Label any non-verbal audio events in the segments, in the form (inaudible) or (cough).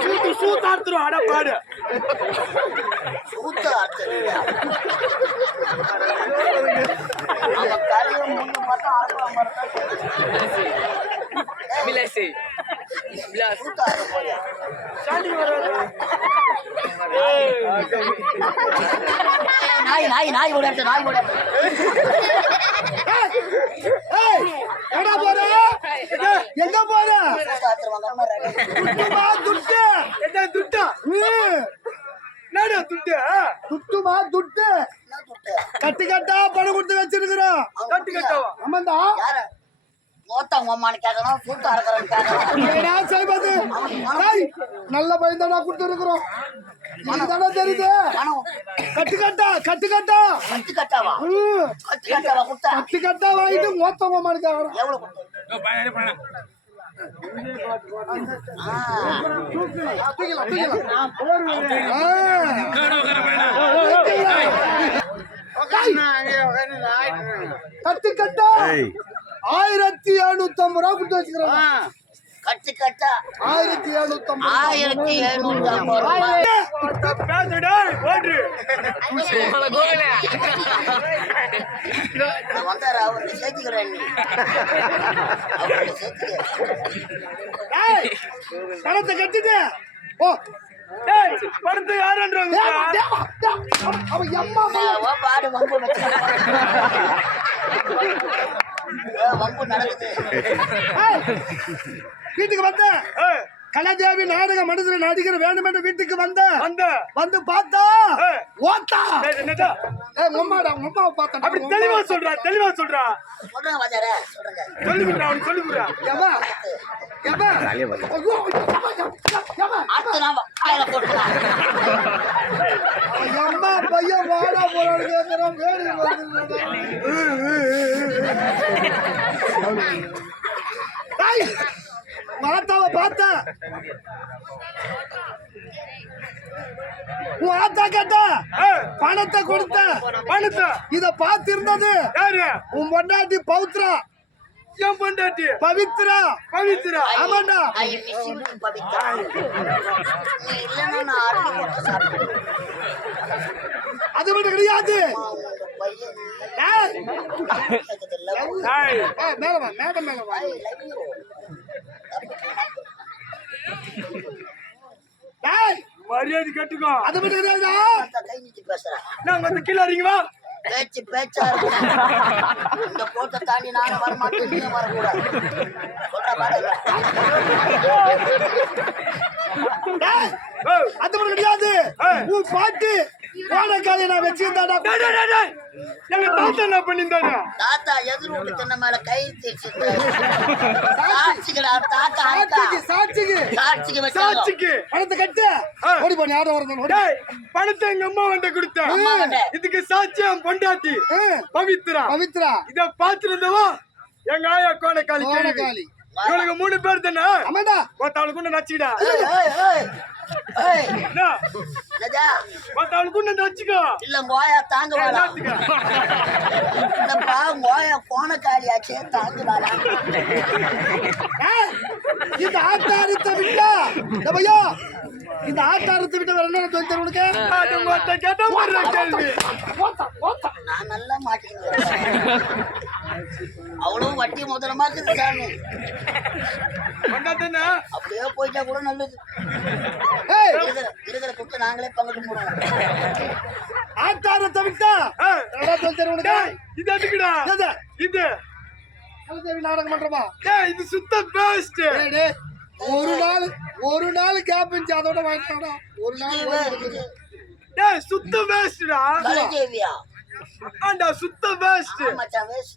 சூத்து சூத்தாத்துரும் அட பாடு. சூத்த Bilasi. Sebelas. சூத்த ஆட போறியா சாண்டி வர நாய் நாய் நாய் ஓடாது நாய் ஓடாது எங்கடா போற எங்க போற. துட்டுமா துட்டு. என்ன துட்டா? ம், என்னடா துட்டு? துட்டுமா துட்டு. என்ன துட்டு கட்டு கட்டா பணம் கொடுத்து வச்சிருக்கிறோம். கட்டு கட்டாவா? ஆமாண்டா. நல்ல பையன் தானே கொடுத்துருக்குறோம். தெரியுது? பணம் கட்டு கட்டா கட்டு கட்டா. கட்டு கட்டாவா? கட்டு கட்டு கட்டா வாங்கிட்டு மொத்தமா மனுக்காகிறோம் கட்டு கட்டா ஆயிரத்தி எழுநூத்தி ஐம்பது ரூபா கொடுத்து வச்சுக்கிறோம் கட்டு கட்டா ஆயிரத்தி எழுநூத்தி ஐம்பது ஆயிரத்தி எழுநூத்தி ஐம்பது ரூபாய் பேசுடா ஓடு Malah gol ya. நான் வந்தாரு அவருக்கு சேர்த்துக்கிறேன் பணத்தை கட்டிட்டு ஓ டேய் பணத்தை யாருன்றாங்க. அவன் எம்மா பாடு வம்பு வம்பு நடக்குது. வீட்டுக்கு வந்த. கலாதேவி நாடக மனசுல நடிகர் வேண்டும் என்று வீட்டுக்கு வந்த. வந்து. பார்த்தா. ஓத்தா. உம்மாடா உங்க அம்மாவை பார்த்தா அப்படி தெளிவா சொல்றா தெளிவா சொல்றா. சொல்றேன் வாஜாரே சொல்றேங்க சொல்லி கொடுறா அவனுக்கு சொல்லி கொடுறா. அடுத்து பையன் வாடா வேடி மாத்தாவை பார்த்த. உன் ஆத்தா கேட்ட பணத்தை கொடுத்த பணத்தை இத பார்த்து இருந்தது யாரு உன் பொண்டாட்டி பௌத்ரா என் பொண்டாட்டி பவித்ரா பவித்ரா ஆமாண்டா ஐ மிஸ் யூ பவித்ரா நீ இல்லைன்னா நான் அறுத்து போட்டு சாப்பிடுவேன் அது மட்டும் கிடையாது உங்க பையன் ஏய், கேட்குதில்ல டேய் ஏய், மேல வா மேல மேல வா ஐ லவ் யூ ஏய், மரியாதை கட்டுக்கோ. அது மட்டும் கிடையாதா கை நீட்டி பேசுறேன் நான் வந்து கீழே இறங்கி வா. பேச்சு பேச்சா இருக்கு? இந்த கோட்டை தாண்டி நானும் வரமாட்டேன் நீங்க வரக்கூடாது. அது மட்டும் கிடையாது. பாட்டு கோடைக்காலை நான் வச்சிருந்தாடா டேய், டேய், டேய், டேய். எங்க தாத்தா என்ன பண்ணியிருந்தாரு? தாத்தா எதிர் வீட்டு தின்ன மேல கை தேய்ச்சிட்டு சாட்சிக்கடா தாத்தா ஆயிட்டா சாட்சிக்கு சாட்சிக்கு. சாட்சிக்கு வச்சாங்க. சாட்சிக்கு. பணத்தை கட்டு. ஓடி போய் ஆட வரணும் பணத்தை எங்க அம்மா வந்து கொடுத்தேன் அம்மா கிட்ட. இதுக்கு சாட்சியம் பொண்டாட்டி. பவித்ரா. பவித்ரா. இத பாத்துருந்தவா எங்க ஆயா கோணக்காளி கோடைக்காலி இவனுக்கு மூணு பேர் தானே? ஆமாடா. ஒருத்தவளுக்கு கொண்டு இல்ல கோயா தாங்க. இல்லப்பா கோயா கோணக்காளியாச்சே தாங்க வாடா. ஏய், இந்த ஆட்டாரத்தை விட்டா? இந்த பையா இந்த ஆட்டாரத்தை விட்டு வேற என்ன சொல்லி உனக்கு. நான் நல்லா மாட்டிக்கிறேன் அவ்வளவு வட்டி முதலமா இருக்குது சாமி. அப்படியே போயிட்டா கூட நல்லது. ஏய், இருக்கிற குட்டு நாங்களே பங்கிட்டு போடுவோம். உனக்கு? டேய், இது என்னது? இது? நாடகம் பண்றமா? இது சுத்த பேஸ்ட் ஒரு நாள் ஒரு நாள் கேப் இருந்துச்சு அதோட வாங்கிட்டாடா ஒரு நாள் சுத்த கலைதேவியா? ஆண்டா சுத்த வேஸ்ட் மச்சான்? வேஸ்ட்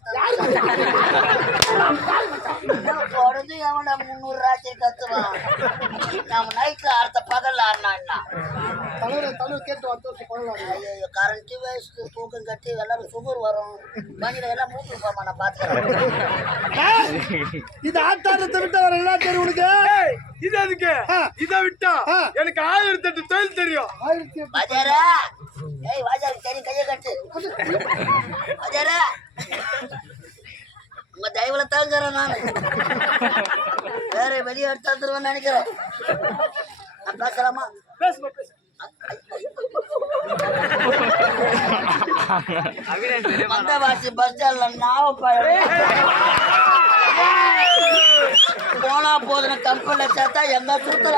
தொடர்ந்து எவன முந்நூறு ராத்திரி கத்துவான்? நம்ம நைட்ல அடுத்த பகல் ஆடினா தலைவர் தலைவர் கேட்டு வந்து பண்ணலாம் ஐயோ கரண்ட் வேஸ்ட் தூக்கம் கட்டி எல்லாரும் சுகர் வரும். வண்டியில எல்லாம் மூக்கு போமா நான் பாத்துக்கிறேன் ஏய், இந்த ஆட்டாரத்தை விட்டு தெரியும் உனக்கு? டேய் இது. இத விட்டா. எனக்கு ஆயிரத்தி எட்டு தொழில் தெரியும். ஆயிரத்தி எட்டு- வாஜாரா (laughs) ஏய் வாஜா சரி கையை கட்டு. வாஜாரா உங்க தயவுல தாங்கிறேன் நான். வேற வெளியே எடுத்து வந்துருவேன்னு நினைக்கிறேன். நான் பேசலாமா? பேசுமா மந்தவாசி பஸ் ஸ்டாண்ட்ல நாவப்பழம் போனா போதுன்னு கம்பெனில சேர்த்தா எங்க சுத்தல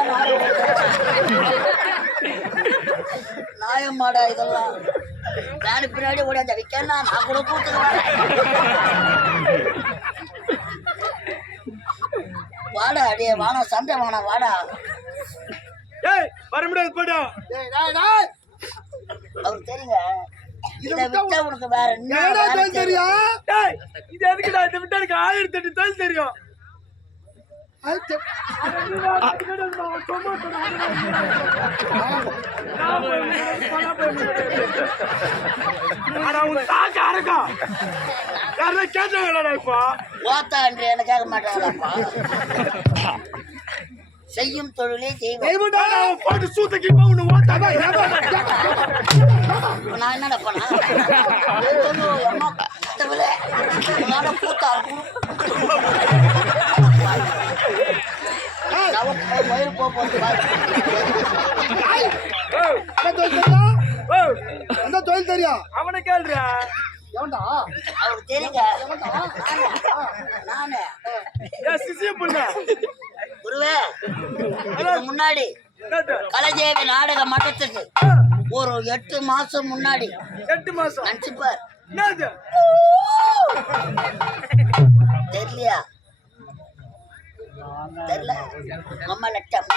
நாயம்மாடா இதெல்லாம். நான் பின்னாடி ஓடியாந்த விற்கனா நான் கூட கூத்துக்குவேன் வாடா அடியே வாடா சண்டை வாடா வாடா. ஏய் வர முடியாது போடா டேய், டேய், டேய். அவர் தெரியுங்க. இதை விட்டா உனக்கு வேற என்ன? தெரியும்? டேய் இது எதுக்குடா? இதை விட்டு எனக்கு ஆயிரத்தி எட்டு தொழில் தெரியும். கேட்க மாட்டாங்களாப்பா செய்யும் தொழிலே செய்வோம் போட்டு சூத்தக்கு உன்னை நான் என்னடா பண்ண? என்ன தொழில் தெரியும் அவனை கேள்றா ஏன்டா? அவருக்கு தெரியுங்க. நானு ஏன் சிசிய புள்ள குருவே இதுக்கு முன்னாடி? கலஜேவி நாடக மட்டத்துக்கு ஒரு எட்டு மாசம் முன்னாடி எட்டு மாசம். நினச்சிப்பார் என்னது? தெரியலையா? தெரியல. அம்மா லட்சம்.